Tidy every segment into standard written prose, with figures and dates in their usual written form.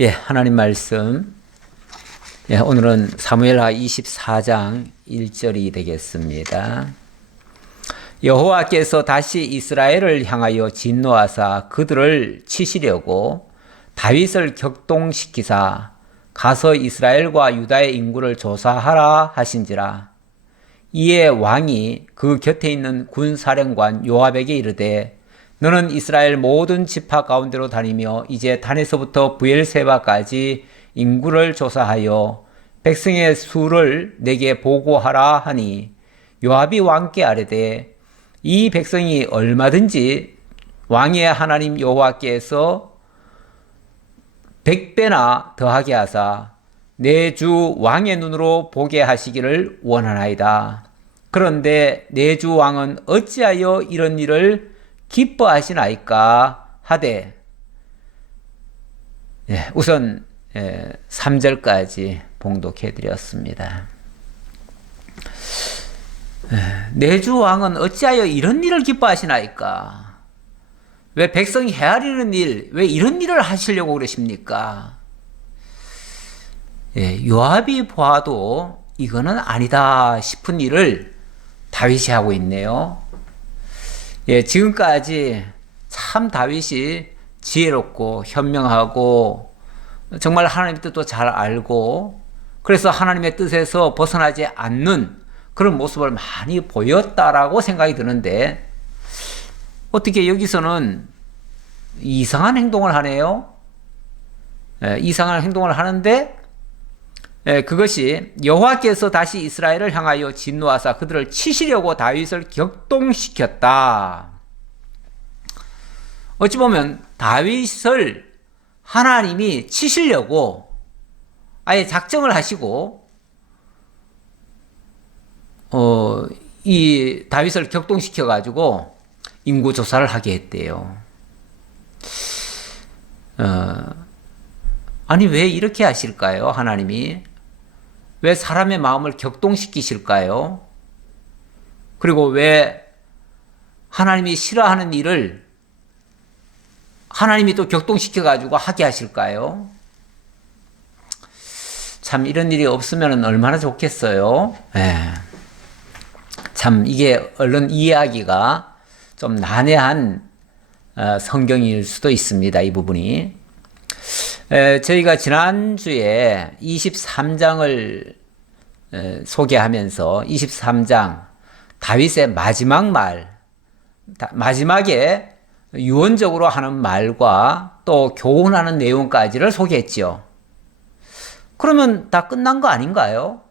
예, 하나님 말씀. 예, 오늘은 사무엘하 24장 1절이 되겠습니다. 여호와께서 다시 이스라엘을 향하여 진노하사 그들을 치시려고 다윗을 격동시키사 가서 이스라엘과 유다의 인구를 조사하라 하신지라. 이에 왕이 그 곁에 있는 군사령관 요압에게 이르되 너는 이스라엘 모든 지파 가운데로 다니며 이제 단에서부터 브엘세바까지 인구를 조사하여 백성의 수를 내게 보고하라 하니 요압이 왕께 아뢰되 이 백성이 얼마든지 왕의 하나님 여호와께서 100배나 더하게 하사 내 주 왕의 눈으로 보게 하시기를 원하나이다. 그런데 내 주 왕은 어찌하여 이런 일을 기뻐하시나이까 하되, 우선 3절까지 봉독해 드렸습니다. 내 주 왕은 어찌하여 이런 일을 기뻐하시나이까? 왜 백성이 헤아리는 일, 왜 이런 일을 하시려고 그러십니까? 요압이 보아도 이거는 아니다 싶은 일을 다윗이 하고 있네요. 지금까지 참 다윗이 지혜롭고 현명하고 정말 하나님의 뜻도 잘 알고 그래서 하나님의 뜻에서 벗어나지 않는 그런 모습을 많이 보였다라고 생각이 드는데 어떻게 여기서는 이상한 행동을 하네요. 이상한 행동을 하는데 그것이 여호와께서 다시 이스라엘을 향하여 진노하사 그들을 치시려고 다윗을 격동시켰다. 어찌 보면 다윗을 하나님이 치시려고 아예 작정을 하시고 이 다윗을 격동시켜 가지고 인구 조사를 하게 했대요. 아니 왜 이렇게 하실까요? 하나님이 왜 사람의 마음을 격동시키실까요? 그리고 왜 하나님이 싫어하는 일을 하나님이 또 격동시켜 가지고 하게 하실까요? 참 이런 일이 없으면 얼마나 좋겠어요. 참 이게 얼른 이해하기가 좀 난해한 성경일 수도 있습니다. 이 부분이. 저희가 지난주에 23장을 소개하면서 23장 다윗의 마지막 말, 마지막에 유언적으로 하는 말과 또 교훈하는 내용까지를 소개했죠. 그러면 다 끝난 거 아닌가요?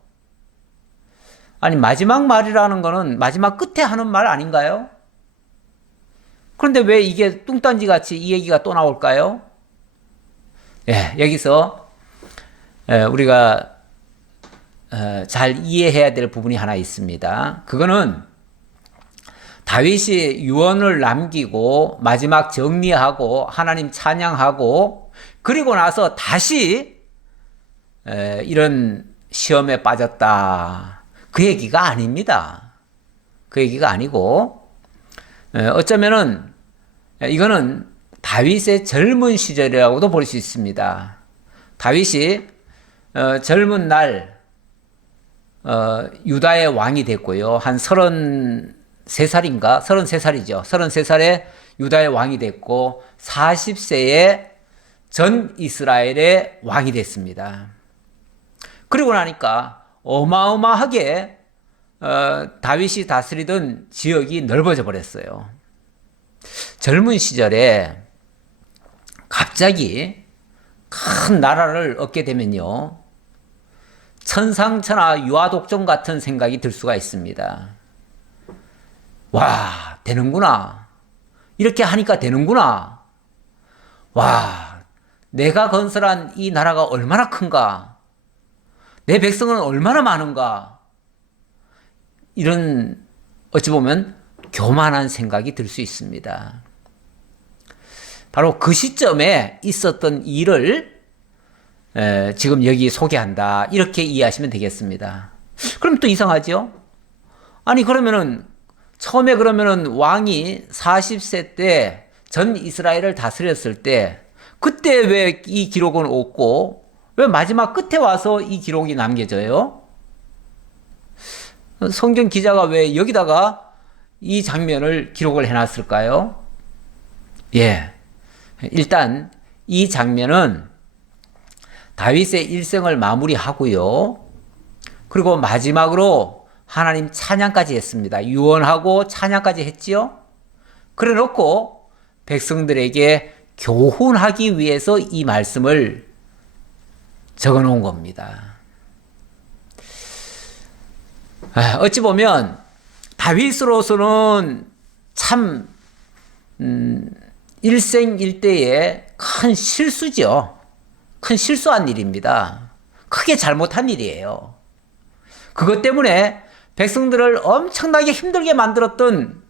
아니 마지막 말이라는 거는 마지막 끝에 하는 말 아닌가요? 그런데 왜 이게 뚱딴지같이 이 얘기가 또 나올까요? 여기서 우리가 잘 이해해야 될 부분이 하나 있습니다. 그거는 다윗이 유언을 남기고 마지막 정리하고 하나님 찬양하고 그리고 나서 다시 이런 시험에 빠졌다. 그 얘기가 아닙니다. 그 얘기가 아니고 어쩌면은 이거는 다윗의 젊은 시절이라고도 볼 수 있습니다. 다윗이 젊은 날 유다의 왕이 됐고요. 한 33살인가? 33살이죠. 33살에 유다의 왕이 됐고 40세에 전 이스라엘의 왕이 됐습니다. 그리고 나니까 어마어마하게 다윗이 다스리던 지역이 넓어져 버렸어요. 젊은 시절에 갑자기 큰 나라를 얻게 되면요. 천상천하 유아독존 같은 생각이 들 수가 있습니다. 와, 되는구나. 이렇게 하니까 되는구나. 와, 내가 건설한 이 나라가 얼마나 큰가. 내 백성은 얼마나 많은가. 이런 어찌 보면 교만한 생각이 들 수 있습니다. 바로 그 시점에 있었던 일을 지금 여기 소개한다. 이렇게 이해하시면 되겠습니다. 그럼 또 이상하죠? 아니 그러면은 처음에 그러면은 왕이 40세 때 전 이스라엘을 다스렸을 때 그때 왜 이 기록은 없고 왜 마지막 끝에 와서 이 기록이 남겨져요? 성경 기자가 왜 여기다가 이 장면을 기록을 해놨을까요? 예. 일단 이 장면은 다윗의 일생을 마무리하고요. 그리고 마지막으로 하나님 찬양까지 했습니다. 유언하고 찬양까지 했지요. 그래 놓고 백성들에게 교훈하기 위해서 이 말씀을 적어 놓은 겁니다. 어찌 보면 다윗으로서는 참 일생일대의 큰 실수죠. 큰 실수한 일입니다. 크게 잘못한 일이에요. 그것 때문에 백성들을 엄청나게 힘들게 만들었던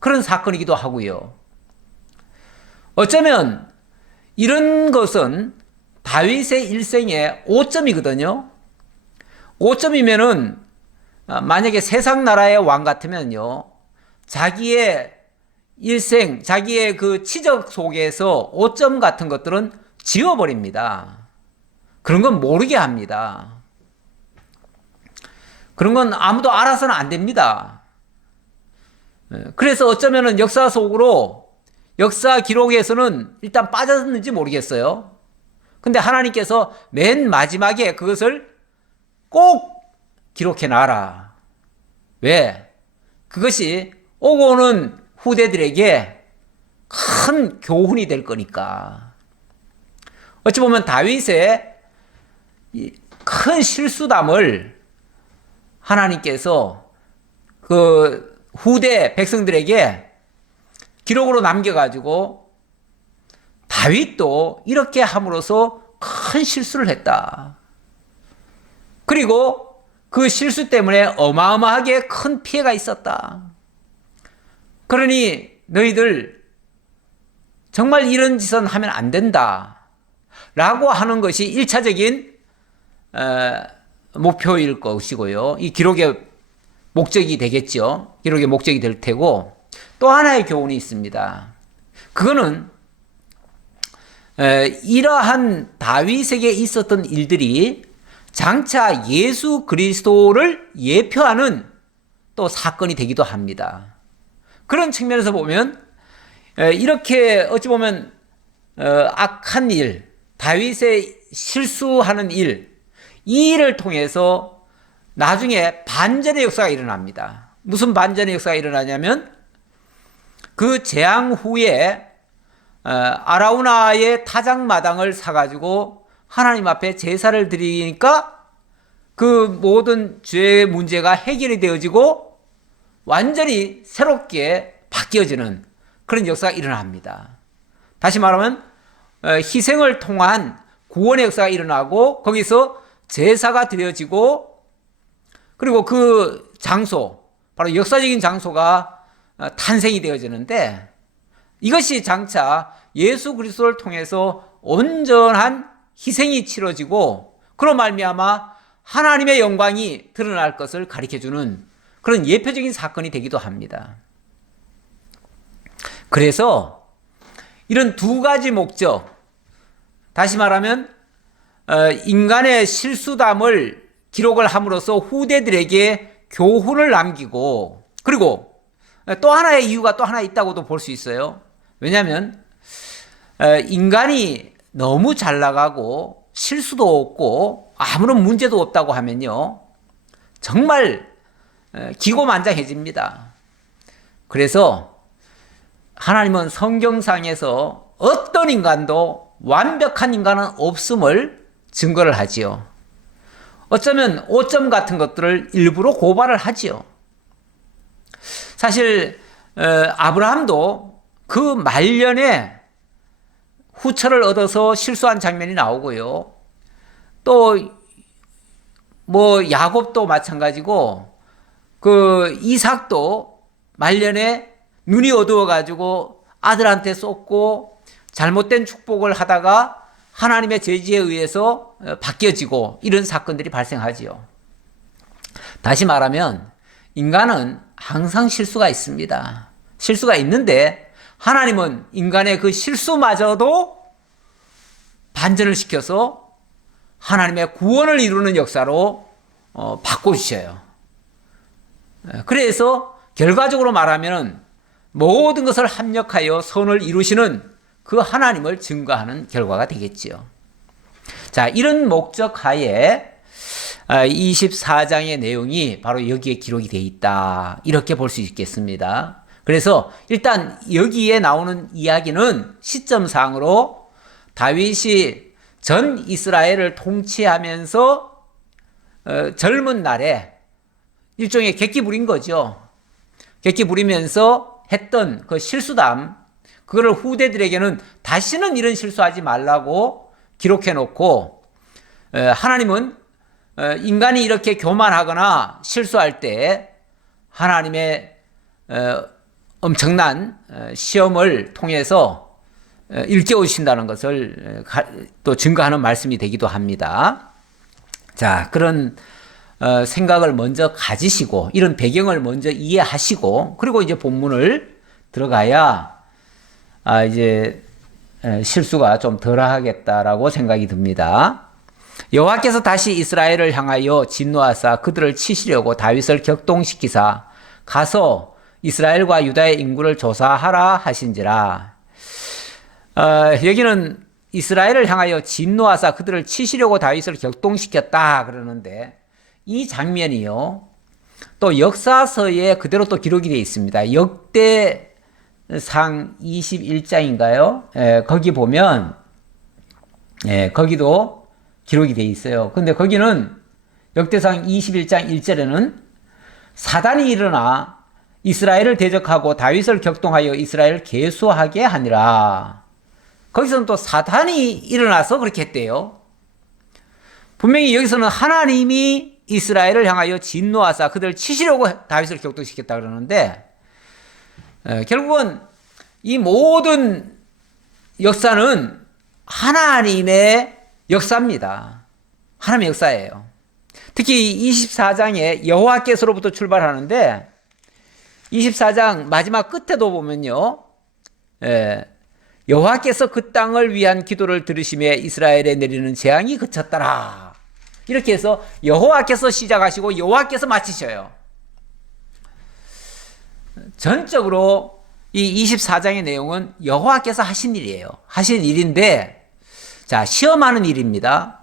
그런 사건이기도 하고요. 어쩌면 이런 것은 다윗의 일생의 5점이거든요. 5점이면은 만약에 세상 나라의 왕 같으면요, 자기의 일생, 자기의 그 치적 속에서 5점 같은 것들은 지워버립니다. 그런 건 모르게 합니다. 그런 건 아무도 알아서는 안 됩니다. 그래서 어쩌면은 역사 속으로, 역사 기록에서는 일단 빠졌는지 모르겠어요. 근데 하나님께서 맨 마지막에 그것을 꼭 기록해 놔라. 왜? 그것이 오고 오는 후대들에게 큰 교훈이 될 거니까. 어찌 보면 다윗의 큰 실수담을 하나님께서 그 후대 백성들에게 기록으로 남겨가지고 다윗도 이렇게 함으로써 큰 실수를 했다. 그리고 그 실수 때문에 어마어마하게 큰 피해가 있었다. 그러니 너희들 정말 이런 짓은 하면 안 된다. 라고 하는 것이 1차적인 목표일 것이고요. 이 기록의 목적이 되겠죠. 기록의 목적이 될 테고, 또 하나의 교훈이 있습니다. 그거는 이러한 다윗에게 있었던 일들이 장차 예수 그리스도를 예표하는 또 사건이 되기도 합니다. 그런 측면에서 보면 이렇게 어찌 보면 악한 일, 다윗의 실수하는 일, 이 일을 통해서 나중에 반전의 역사가 일어납니다. 무슨 반전의 역사가 일어나냐면 그 재앙 후에 아라우나의 타작마당을 사가지고 하나님 앞에 제사를 드리니까 그 모든 죄의 문제가 해결이 되어지고 완전히 새롭게 바뀌어지는 그런 역사가 일어납니다. 다시 말하면 희생을 통한 구원의 역사가 일어나고 거기서 제사가 드려지고 그리고 그 장소, 바로 역사적인 장소가 탄생이 되어지는데 이것이 장차 예수 그리스도를 통해서 온전한 희생이 치러지고 그로 말미암아 하나님의 영광이 드러날 것을 가리켜주는 그런 예표적인 사건이 되기도 합니다. 그래서 이런 두 가지 목적, 다시 말하면 인간의 실수담을 기록을 함으로써 후대들에게 교훈을 남기고, 그리고 또 하나의 이유가 또 하나 있다고도 볼 수 있어요. 왜냐하면 인간이 너무 잘 나가고 실수도 없고 아무런 문제도 없다고 하면요, 정말 기고만장해집니다. 그래서 하나님은 성경상에서 어떤 인간도 완벽한 인간은 없음을 증거를 하지요. 어쩌면 오점 같은 것들을 일부러 고발을 하지요. 사실 아브라함도 그 말년에 후처를 얻어서 실수한 장면이 나오고요. 또 뭐 야곱도 마찬가지고 그 이삭도 말년에 눈이 어두워가지고 아들한테 쏟고 잘못된 축복을 하다가 하나님의 제지에 의해서 바뀌어지고 이런 사건들이 발생하지요. 다시 말하면 인간은 항상 실수가 있습니다. 실수가 있는데 하나님은 인간의 그 실수마저도 반전을 시켜서 하나님의 구원을 이루는 역사로 바꿔주셔요. 그래서 결과적으로 말하면 모든 것을 합력하여 선을 이루시는 그 하나님을 증거하는 결과가 되겠지요. 자, 이런 목적 하에 24장의 내용이 바로 여기에 기록이 되어 있다. 이렇게 볼 수 있겠습니다. 그래서 일단 여기에 나오는 이야기는 시점상으로 다윗이 전 이스라엘을 통치하면서 젊은 날에 일종의 객기 부린 거죠. 객기 부리면서 했던 그 실수담, 그거를 후대들에게는 다시는 이런 실수하지 말라고 기록해 놓고, 하나님은 인간이 이렇게 교만하거나 실수할 때 하나님의 엄청난 시험을 통해서 일깨우신다는 것을 또 증거하는 말씀이 되기도 합니다. 자, 그런 생각을 먼저 가지시고, 이런 배경을 먼저 이해하시고, 그리고 이제 본문을 들어가야 이제 실수가 좀 덜하겠다라고 생각이 듭니다. 여호와께서 다시 이스라엘을 향하여 진노하사 그들을 치시려고 다윗을 격동시키사 가서 이스라엘과 유다의 인구를 조사하라 하신지라. 여기는 이스라엘을 향하여 진노하사 그들을 치시려고 다윗을 격동시켰다 그러는데, 이 장면이요, 또 역사서에 그대로 또 기록이 되어 있습니다. 역대상 21장인가요? 거기 보면 거기도 기록이 되어 있어요. 근데 거기는 역대상 21장 1절에는 사단이 일어나 이스라엘을 대적하고 다윗을 격동하여 이스라엘을 계수하게 하니라. 거기서는 또 사단이 일어나서 그렇게 했대요. 분명히 여기서는 하나님이 이스라엘을 향하여 진노하사 그들을 치시려고 다윗을 격동시켰다 그러는데, 결국은 이 모든 역사는 하나님의 역사입니다. 하나님의 역사예요. 특히 24장에 여호와께서로부터 출발하는데, 24장 마지막 끝에도 보면요, 여호와께서 그 땅을 위한 기도를 들으심에 이스라엘에 내리는 재앙이 그쳤더라. 이렇게 해서 여호와께서 시작하시고 여호와께서 마치셔요. 전적으로 이 24장의 내용은 여호와께서 하신 일이에요. 하신 일인데, 자, 시험하는 일입니다.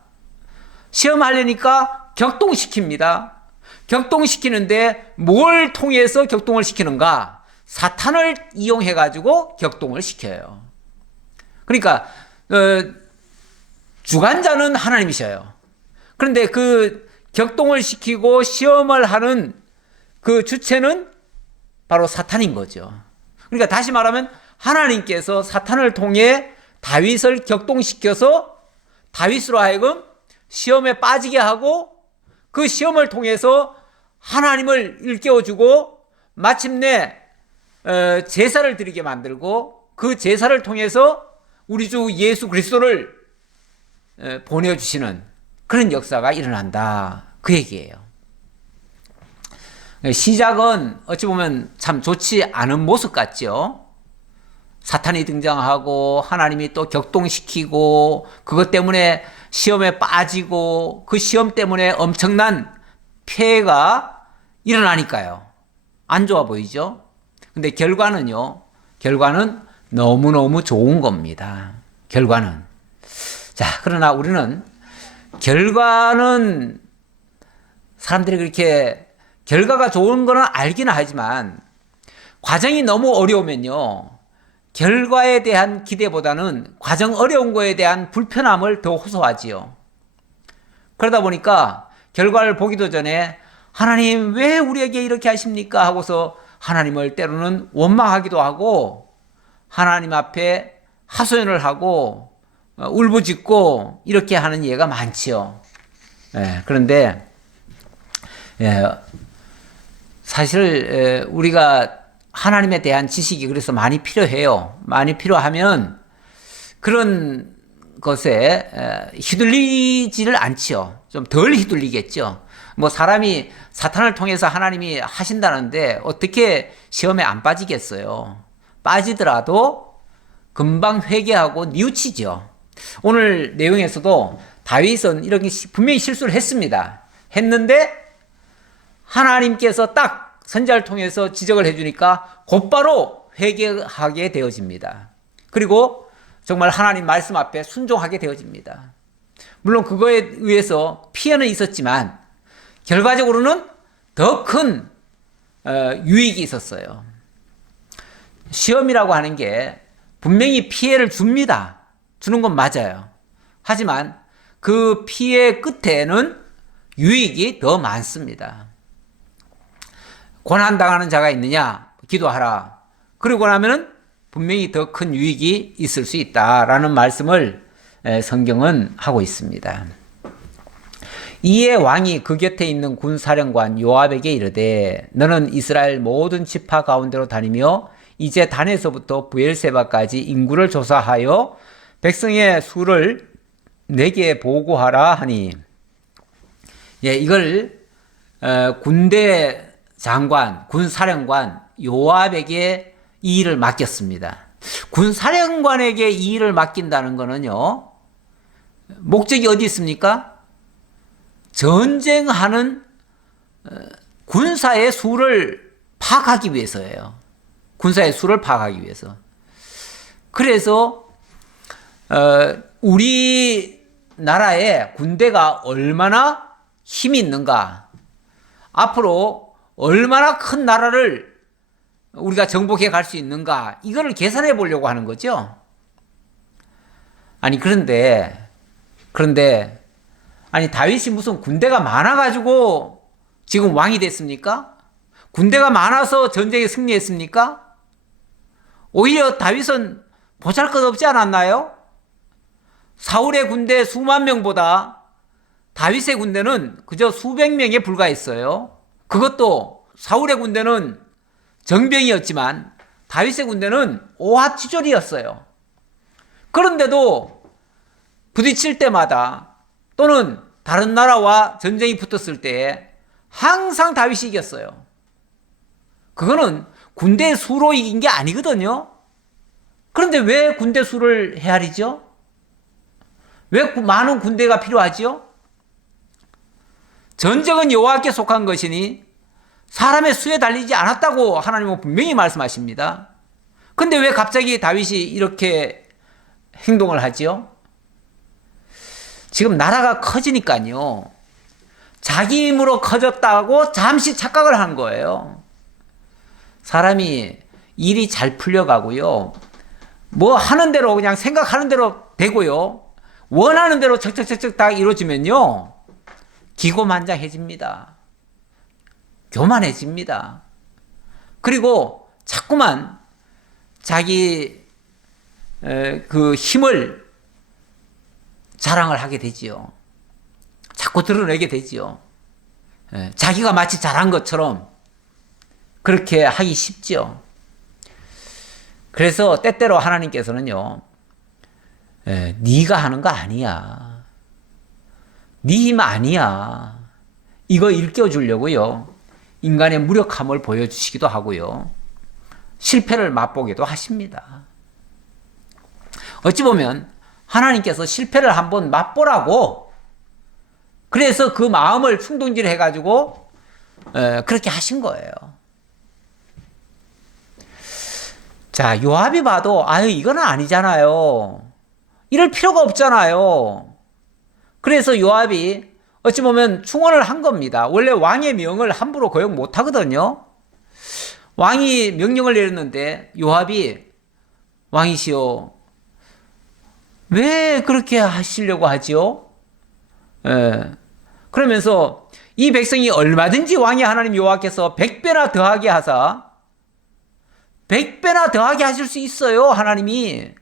시험하려니까 격동시킵니다. 격동시키는데 뭘 통해서 격동을 시키는가? 사탄을 이용해 가지고 격동을 시켜요. 그러니까 주관자는 하나님이셔요. 그런데 그 격동을 시키고 시험을 하는 그 주체는 바로 사탄인 거죠. 그러니까 다시 말하면 하나님께서 사탄을 통해 다윗을 격동시켜서 다윗으로 하여금 시험에 빠지게 하고, 그 시험을 통해서 하나님을 일깨워주고 마침내 제사를 드리게 만들고, 그 제사를 통해서 우리 주 예수 그리스도를 보내주시는 그런 역사가 일어난다, 그 얘기예요. 시작은 어찌 보면 참 좋지 않은 모습 같죠. 사탄이 등장하고 하나님이 또 격동시키고, 그것 때문에 시험에 빠지고, 그 시험 때문에 엄청난 폐해가 일어나니까요. 안 좋아 보이죠? 근데 결과는요, 결과는 너무너무 좋은 겁니다. 결과는. 자, 그러나 우리는 결과는 사람들이 그렇게 결과가 좋은 거는 알기는 하지만 과정이 너무 어려우면요, 결과에 대한 기대보다는 과정 어려운 거에 대한 불편함을 더 호소하지요. 그러다 보니까 결과를 보기도 전에 하나님 왜 우리에게 이렇게 하십니까 하고서 하나님을 때로는 원망하기도 하고, 하나님 앞에 하소연을 하고 울부짖고 이렇게 하는 예가 많지요. 그런데 사실 우리가 하나님에 대한 지식이 그래서 많이 필요해요. 많이 필요하면 그런 것에 휘둘리지를 않지요. 좀 덜 휘둘리겠죠. 뭐 사람이 사탄을 통해서 하나님이 하신다는데 어떻게 시험에 안 빠지겠어요. 빠지더라도 금방 회개하고 뉘우치죠. 오늘 내용에서도 다윗은 이렇게 분명히 실수를 했습니다. 했는데 하나님께서 딱 선지자를 통해서 지적을 해주니까 곧바로 회개하게 되어집니다. 그리고 정말 하나님 말씀 앞에 순종하게 되어집니다. 물론 그거에 의해서 피해는 있었지만 결과적으로는 더 큰 유익이 있었어요. 시험이라고 하는 게 분명히 피해를 줍니다. 주는 건 맞아요. 하지만 그 피해 끝에는 유익이 더 많습니다. 고난당하는 자가 있느냐? 기도하라. 그러고 나면은 분명히 더 큰 유익이 있을 수 있다라는 말씀을 성경은 하고 있습니다. 이에 왕이 그 곁에 있는 군사령관 요압에게 이르되 너는 이스라엘 모든 지파 가운데로 다니며 이제 단에서부터 부엘세바까지 인구를 조사하여 백성의 수를 내게 보고하라 하니, 예, 이걸 군대 장관, 군사령관 요압에게 이 일을 맡겼습니다. 군사령관에게 이 일을 맡긴다는 거는요, 목적이 어디 있습니까? 전쟁하는 군사의 수를 파악하기 위해서예요. 군사의 수를 파악하기 위해서. 그래서 우리나라의 군대가 얼마나 힘이 있는가, 앞으로 얼마나 큰 나라를 우리가 정복해 갈 수 있는가, 이거를 계산해 보려고 하는 거죠. 아니 그런데 아니 다윗이 무슨 군대가 많아가지고 지금 왕이 됐습니까? 군대가 많아서 전쟁에 승리했습니까? 오히려 다윗은 보잘것없지 않았나요? 사울의 군대 수만 명보다 다윗의 군대는 그저 수백 명에 불과했어요. 그것도 사울의 군대는 정병이었지만 다윗의 군대는 오합지졸이었어요. 그런데도 부딪힐 때마다 또는 다른 나라와 전쟁이 붙었을 때 항상 다윗이 이겼어요. 그거는 군대 수로 이긴 게 아니거든요. 그런데 왜 군대 수를 헤아리죠? 왜 많은 군대가 필요하지요? 전쟁은 여호와께 속한 것이니 사람의 수에 달리지 않았다고 하나님은 분명히 말씀하십니다. 근데 왜 갑자기 다윗이 이렇게 행동을 하지요? 지금 나라가 커지니까요, 자기 힘으로 커졌다고 잠시 착각을 한 거예요. 사람이 일이 잘 풀려가고요, 뭐 하는 대로 그냥 생각하는 대로 되고요, 원하는 대로 척척척척 다 이루어지면요, 기고만장해집니다. 교만해집니다. 그리고 자꾸만 자기 그 힘을 자랑을 하게 되지요. 자꾸 드러내게 되지요. 자기가 마치 잘한 것처럼 그렇게 하기 쉽죠. 그래서 때때로 하나님께서는요, 네가 하는 거 아니야, 네 힘 아니야, 이거 일깨워주려고요, 인간의 무력함을 보여주시기도 하고요, 실패를 맛보기도 하십니다. 어찌 보면 하나님께서 실패를 한번 맛보라고, 그래서 그 마음을 충동질해가지고 그렇게 하신 거예요. 자, 요압이 봐도 아유 이거는 아니잖아요, 이럴 필요가 없잖아요. 그래서 요압이 어찌 보면 충원을 한 겁니다. 원래 왕의 명을 함부로 거역 못 하거든요. 왕이 명령을 내렸는데 요압이 왕이시오, 왜 그렇게 하시려고 하지요? 그러면서 이 백성이 얼마든지 왕의 하나님 여호와께서 100배나 더하게 하사, 100배나 더하게 하실 수 있어요. 하나님이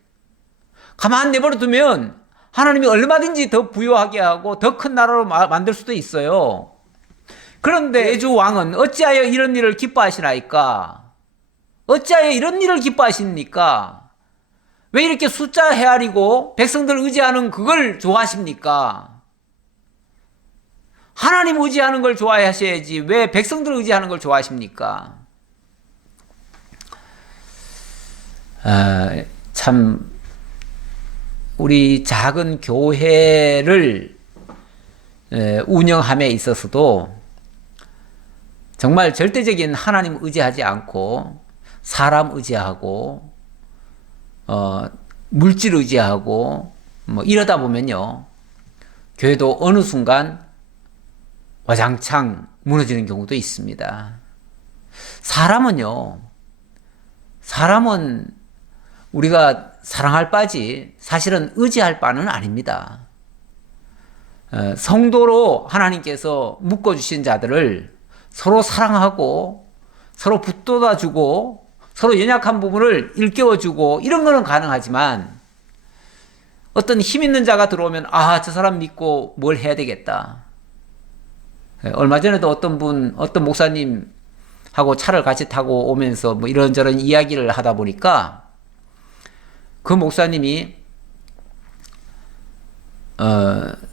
가만 내버려 두면 하나님이 얼마든지 더 부유하게 하고 더 큰 나라로 만들 수도 있어요. 그런데 내주 왕은 어찌하여 이런 일을 기뻐하시나이까? 어찌하여 이런 일을 기뻐하십니까? 왜 이렇게 숫자 헤아리고 백성들 의지하는 그걸 좋아하십니까? 하나님 의지하는 걸 좋아하셔야지 왜 백성들 의지하는 걸 좋아하십니까? 참 우리 작은 교회를 운영함에 있어서도 정말 절대적인 하나님 의지하지 않고 사람 의지하고 물질 의지하고 뭐 이러다 보면요, 교회도 어느 순간 와장창 무너지는 경우도 있습니다. 사람은 우리가 사랑할 바지 사실은 의지할 바는 아닙니다. 성도로 하나님께서 묶어주신 자들을 서로 사랑하고 서로 붙돋아주고 서로 연약한 부분을 일깨워주고 이런 거는 가능하지만, 어떤 힘 있는 자가 들어오면 저 사람 믿고 뭘 해야 되겠다. 얼마 전에도 어떤 목사님하고 차를 같이 타고 오면서 뭐 이런저런 이야기를 하다 보니까 그 목사님이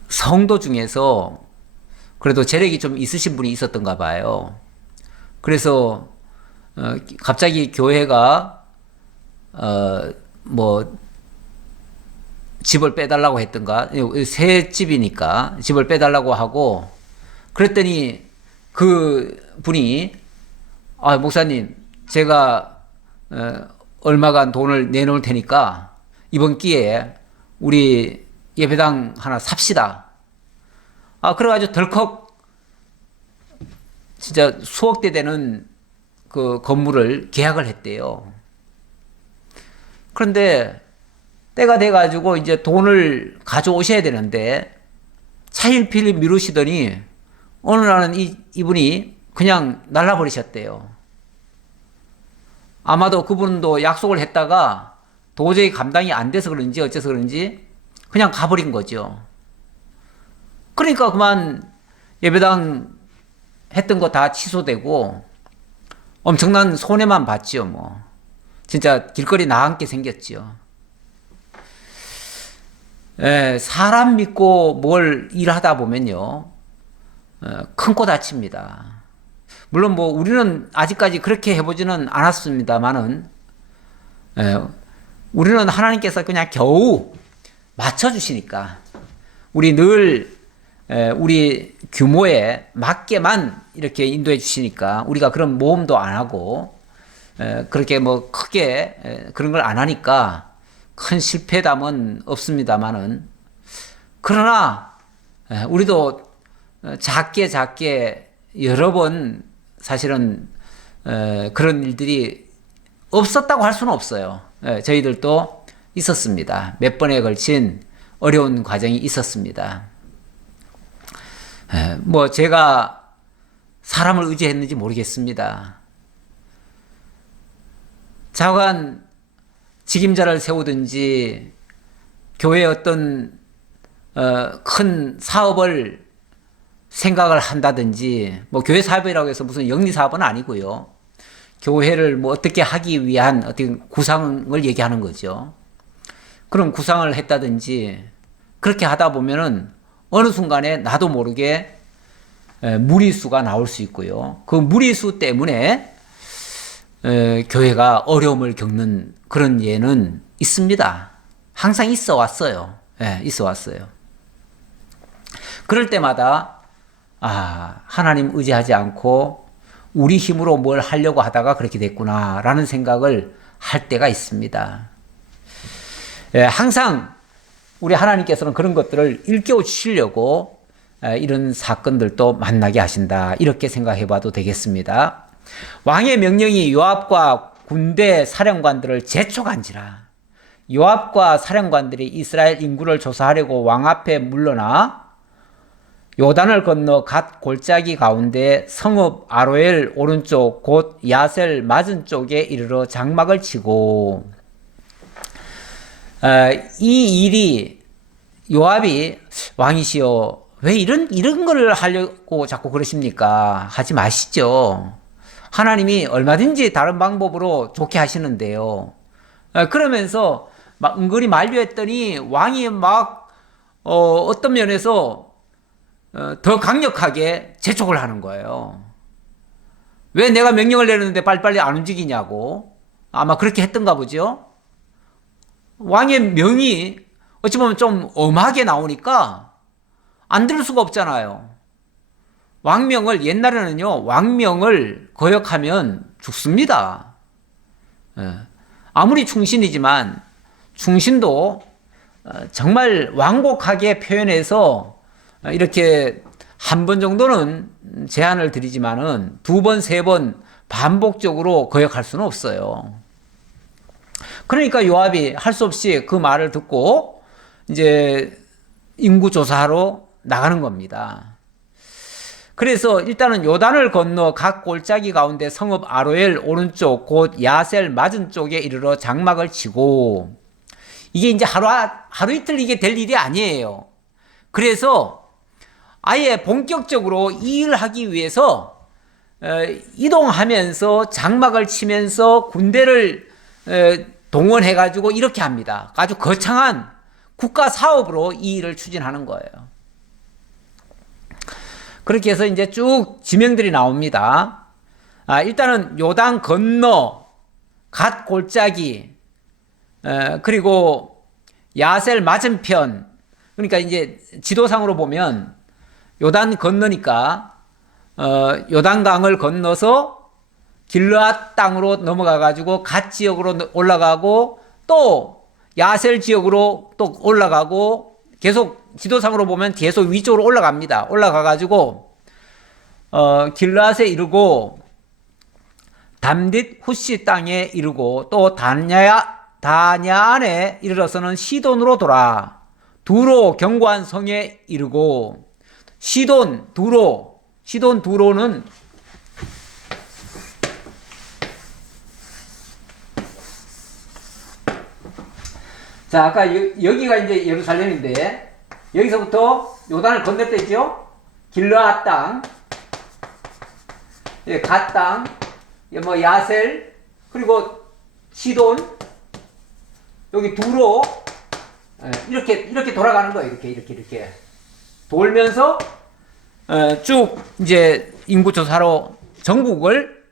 성도 중에서 그래도 재력이 좀 있으신 분이 있었던가 봐요. 그래서 갑자기 교회가 뭐 집을 빼달라고 했던가, 새 집이니까 집을 빼달라고 하고, 그랬더니 그 분이 목사님, 제가 얼마간 돈을 내놓을 테니까 이번 기회에 우리 예배당 하나 삽시다. 그래가지고 덜컥 진짜 수억 대 되는 그 건물을 계약을 했대요. 그런데 때가 돼가지고 이제 돈을 가져오셔야 되는데 차일피일 미루시더니 어느 날은 이분이 그냥 날라버리셨대요. 아마도 그분도 약속을 했다가 도저히 감당이 안 돼서 그런지 어째서 그런지 그냥 가버린 거죠. 그러니까 그만 예배당 했던 거 다 취소되고 엄청난 손해만 봤죠. 뭐 진짜 길거리 나앉게 생겼죠. 사람 믿고 뭘 일하다 보면요, 큰 코 다칩니다. 물론 뭐 우리는 아직까지 그렇게 해보지는 않았습니다만은, 우리는 하나님께서 그냥 겨우 맞춰주시니까 우리 늘 우리 규모에 맞게만 이렇게 인도해 주시니까 우리가 그런 모험도 안 하고 그렇게 뭐 크게 그런 걸 안 하니까 큰 실패담은 없습니다만은, 그러나 우리도 작게 여러 번 사실은 그런 일들이 없었다고 할 수는 없어요. 저희들도 있었습니다. 몇 번에 걸친 어려운 과정이 있었습니다. 뭐 제가 사람을 의지했는지 모르겠습니다. 자관 직임자를 세우든지 교회의 어떤 큰 사업을 생각을 한다든지, 뭐 교회 사업이라고 해서 무슨 영리 사업은 아니고요. 교회를 뭐 어떻게 하기 위한 어떤 구상을 얘기하는 거죠. 그런 구상을 했다든지 그렇게 하다 보면은 어느 순간에 나도 모르게 무리수가 나올 수 있고요. 그 무리수 때문에 교회가 어려움을 겪는 그런 예는 있습니다. 항상 있어 왔어요. 있어 왔어요. 그럴 때마다 하나님 의지하지 않고 우리 힘으로 뭘 하려고 하다가 그렇게 됐구나라는 생각을 할 때가 있습니다. 항상 우리 하나님께서는 그런 것들을 일깨워 주시려고 이런 사건들도 만나게 하신다, 이렇게 생각해 봐도 되겠습니다. 왕의 명령이 요압과 군대 사령관들을 재촉한지라. 요압과 사령관들이 이스라엘 인구를 조사하려고 왕 앞에 물러나 요단을 건너 갓 골짜기 가운데 성읍 아로엘 오른쪽 곧 야셀 맞은 쪽에 이르러 장막을 치고, 이 일이 요압이 왕이시여 왜 이런 걸 하려고 자꾸 그러십니까? 하지 마시죠. 하나님이 얼마든지 다른 방법으로 좋게 하시는데요. 그러면서 막 은근히 만류했더니 왕이 막 어떤 면에서 더 강력하게 재촉을 하는 거예요. 왜 내가 명령을 내렸는데 빨리빨리 안 움직이냐고. 아마 그렇게 했던가 보죠. 왕의 명이 어찌 보면 좀 엄하게 나오니까 안 들을 수가 없잖아요. 왕명을, 옛날에는요, 왕명을 거역하면 죽습니다. 예. 아무리 충신이지만 충신도 정말 완곡하게 표현해서 이렇게 한 번 정도는 제한을 드리지만은 두 번, 세 번 반복적으로 거역할 수는 없어요. 그러니까 요압이 할 수 없이 그 말을 듣고 이제 인구조사하러 나가는 겁니다. 그래서 일단은 요단을 건너 각 골짜기 가운데 성읍 아로엘 오른쪽 곧 야셀 맞은 쪽에 이르러 장막을 치고, 이게 이제 하루 이틀 이게 될 일이 아니에요. 그래서 아예 본격적으로 이 일을 하기 위해서 이동하면서 장막을 치면서 군대를 동원해 가지고 이렇게 합니다. 아주 거창한 국가 사업으로 이 일을 추진하는 거예요. 그렇게 해서 이제 쭉 지명들이 나옵니다. 일단은 요단 건너 갓 골짜기, 그리고 야셀 맞은편. 그러니까 이제 지도상으로 보면 요단 건너니까 요단강을 건너서 길르앗 땅으로 넘어가 가지고 갓 지역으로 올라가고 또 야셀 지역으로 또 올라가고, 계속 지도상으로 보면 계속 위쪽으로 올라갑니다. 올라가 가지고 길르앗에 이르고 담딧 후시 땅에 이르고 또 다냐안에 이르러서는 시돈으로 돌아 두로 견고한 성에 이르고, 시돈 두로는 자, 아까 여기가 이제 예루살렘인데 여기서부터 요단을 건넜댔죠. 길르앗 땅, 갓 땅, 뭐 야셀, 그리고 시돈, 여기 두로, 이렇게 돌아가는 거예요. 이렇게 돌면서 쭉 이제 인구조사로 전국을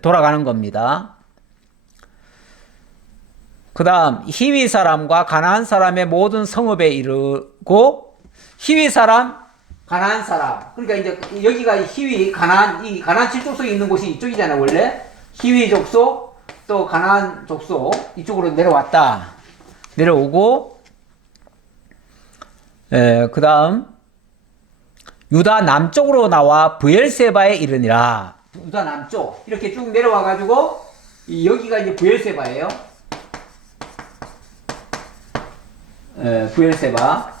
돌아가는 겁니다. 그 다음 히위 사람과 가나안 사람의 모든 성읍에 이르고, 히위 사람, 가나안 사람, 그러니까 이제 여기가 히위, 가나안, 이 가나안 7족속이 있는 곳이 이쪽이잖아요. 원래 히위 족속 또 가나안 족속 이쪽으로 내려오고, 그 다음 유다 남쪽으로 나와 브엘세바에 이르니라. 유다 남쪽 이렇게 쭉 내려와 가지고 여기가 이제 브엘세바예요. 브엘세바.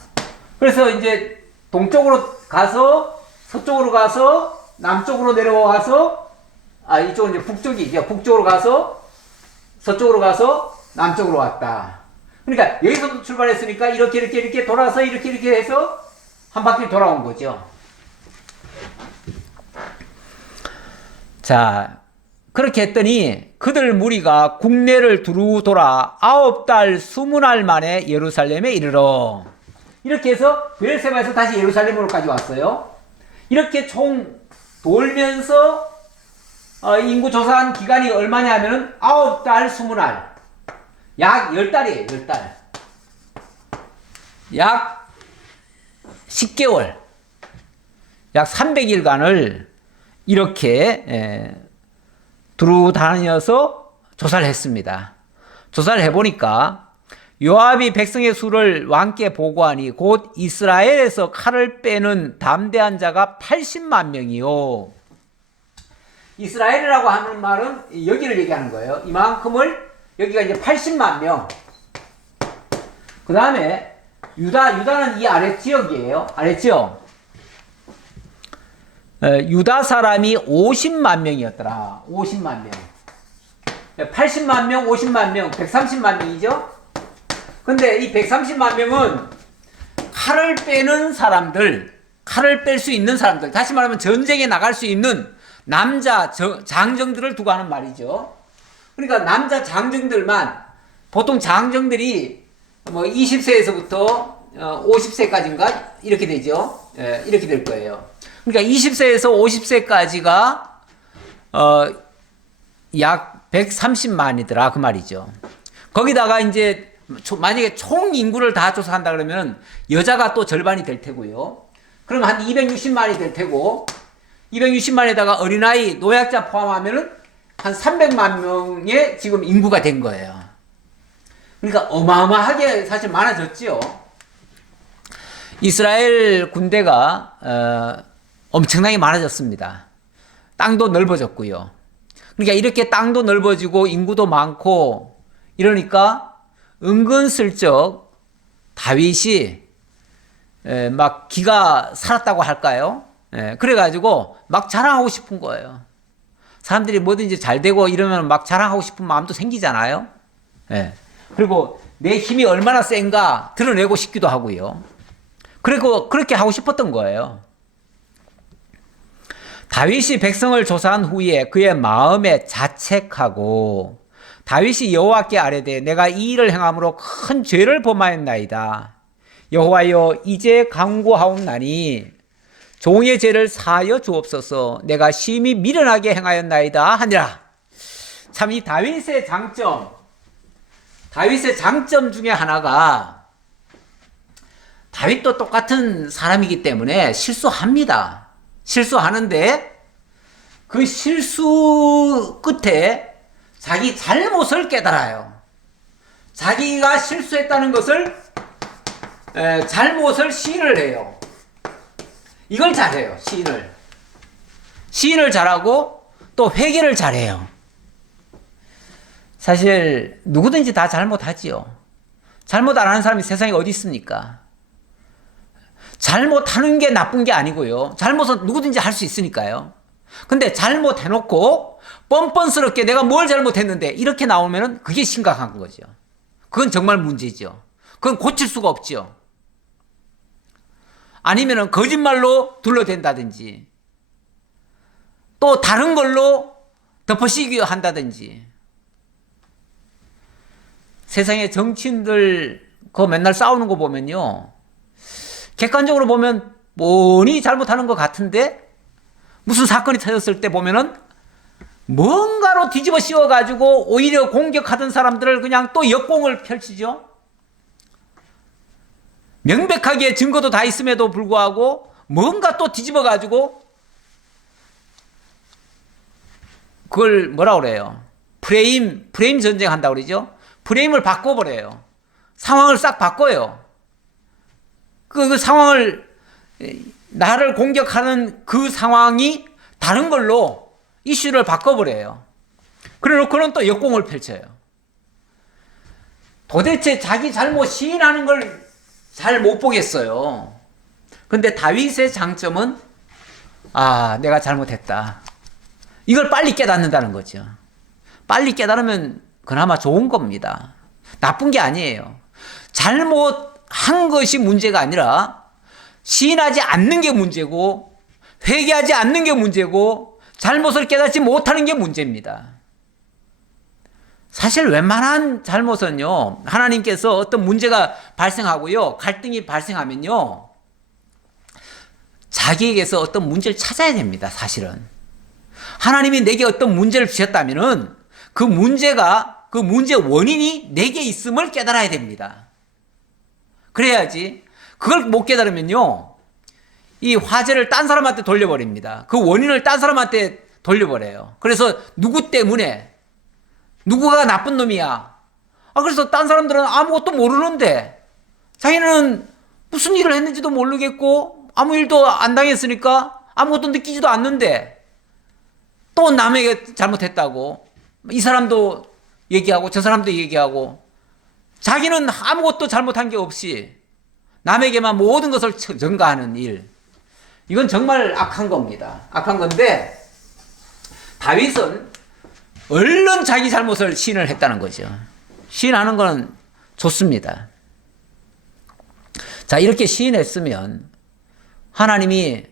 그래서 이제 동쪽으로 가서 서쪽으로 가서 남쪽으로 내려와서, 이쪽은 이제 북쪽이죠. 북쪽으로 가서 서쪽으로 가서 남쪽으로 왔다. 그러니까 여기서부터 출발했으니까 이렇게 돌아서 이렇게 해서 한 바퀴 돌아온 거죠. 자, 그렇게 했더니 그들 무리가 국내를 두루 돌아 9달 20날 만에 예루살렘에 이르러, 이렇게 해서 브엘세바에서 다시 예루살렘으로까지 왔어요. 이렇게 총 돌면서 인구 조사한 기간이 얼마냐면은 9달 20날, 약 10달이에요. 10달. 약 10개월, 약 300일간을 이렇게 두루 다녀서 조사를 했습니다. 조사를 해보니까 요압이 백성의 수를 왕께 보고하니 곧 이스라엘에서 칼을 빼는 담대한 자가 80만 명이요. 이스라엘이라고 하는 말은 여기를 얘기하는 거예요. 이만큼을, 여기가 이제 80만 명. 그 다음에 유다는 이 아랫지역이에요. 아랫지역. 유다 사람이 50만 명이었더라. 50만 명. 80만 명, 50만 명, 130만 명이죠. 근데 이 130만 명은 칼을 빼는 사람들, 칼을 뺄 수 있는 사람들, 다시 말하면 전쟁에 나갈 수 있는 남자 장정들을 두고 하는 말이죠. 그러니까 남자 장정들만, 보통 장정들이 뭐 20세에서부터 50세까지인가 이렇게 되죠. 이렇게 될 거예요. 그러니까 20세에서 50세까지가 약 130만이더라 그 말이죠. 거기다가 이제 만약에 총 인구를 다 조사한다 그러면 여자가 또 절반이 될 테고요. 그럼 한 260만이 될 테고 260만에다가 어린아이, 노약자 포함하면은 한 300만 명의 지금 인구가 된 거예요. 그러니까 어마어마하게 사실 많아졌죠. 이스라엘 군대가 엄청나게 많아졌습니다. 땅도 넓어졌고요. 그러니까 이렇게 땅도 넓어지고 인구도 많고 이러니까 은근슬쩍 다윗이 막 기가 살았다고 할까요? 그래가지고 막 자랑하고 싶은 거예요. 사람들이 뭐든지 잘 되고 이러면 막 자랑하고 싶은 마음도 생기잖아요. 그리고 내 힘이 얼마나 센가 드러내고 싶기도 하고요. 그리고 그렇게 하고 싶었던 거예요. 다윗이 백성을 조사한 후에 그의 마음에 자책하고 다윗이 여호와께 아뢰되 내가 이 일을 행함으로 큰 죄를 범하였나이다. 여호와여 이제 간구하옵나니 종의 죄를 사하여 주옵소서. 내가 심히 미련하게 행하였나이다 하니라. 참 이 다윗의 장점 중에 하나가 다윗도 똑같은 사람이기 때문에 실수합니다. 실수하는데 그 실수 끝에 자기 잘못을 깨달아요. 자기가 실수했다는 것을 잘못을 시인을 해요. 이걸 잘해요. 시인을 잘하고 또 회개를 잘해요. 사실 누구든지 다 잘못하지요. 잘못 안 하는 사람이 세상에 어디 있습니까? 잘못하는 게 나쁜 게 아니고요. 잘못은 누구든지 할 수 있으니까요. 근데 잘못해놓고 뻔뻔스럽게 내가 뭘 잘못했는데 이렇게 나오면 그게 심각한 거죠. 그건 정말 문제죠. 그건 고칠 수가 없죠. 아니면 거짓말로 둘러댄다든지 또 다른 걸로 덮어씌기 한다든지. 세상에 정치인들 그거 맨날 싸우는 거 보면요, 객관적으로 보면 뻔히 잘못하는 것 같은데 무슨 사건이 터졌을 때 보면은 뭔가로 뒤집어 씌워가지고 오히려 공격하던 사람들을 그냥 또 역공을 펼치죠. 명백하게 증거도 다 있음에도 불구하고 뭔가 또 뒤집어가지고 그걸 뭐라 그래요? 프레임 전쟁 한다고 그러죠? 프레임을 바꿔버려요. 상황을 싹 바꿔요. 그 상황을, 나를 공격하는 그 상황이 다른 걸로 이슈를 바꿔버려요. 그래 놓고는 또 역공을 펼쳐요. 도대체 자기 잘못 시인하는 걸 잘 못 보겠어요. 근데 다윗의 장점은 내가 잘못했다. 이걸 빨리 깨닫는다는 거죠. 빨리 깨달으면 그나마 좋은 겁니다. 나쁜 게 아니에요. 잘못한 것이 문제가 아니라 시인하지 않는 게 문제고 회개하지 않는 게 문제고 잘못을 깨닫지 못하는 게 문제입니다. 사실 웬만한 잘못은요, 하나님께서 어떤 문제가 발생하고요, 갈등이 발생하면요, 자기에게서 어떤 문제를 찾아야 됩니다. 사실은 하나님이 내게 어떤 문제를 주셨다면은 그 문제의 원인이 내게 있음을 깨달아야 됩니다. 그래야지. 그걸 못 깨달으면요, 이 화제를 딴 사람한테 돌려버립니다. 그 원인을 딴 사람한테 돌려버려요. 그래서 누구 때문에, 누구가 나쁜 놈이야. 그래서 딴 사람들은 아무것도 모르는데 자기는 무슨 일을 했는지도 모르겠고 아무 일도 안 당했으니까 아무것도 느끼지도 않는데 또 남에게 잘못했다고 이 사람도 얘기하고 저 사람도 얘기하고 자기는 아무것도 잘못한 게 없이 남에게만 모든 것을 전가하는 일. 이건 정말 악한 겁니다. 악한 건데 다윗은 얼른 자기 잘못을 시인을 했다는 거죠. 시인하는 건 좋습니다. 자, 이렇게 시인했으면 하나님이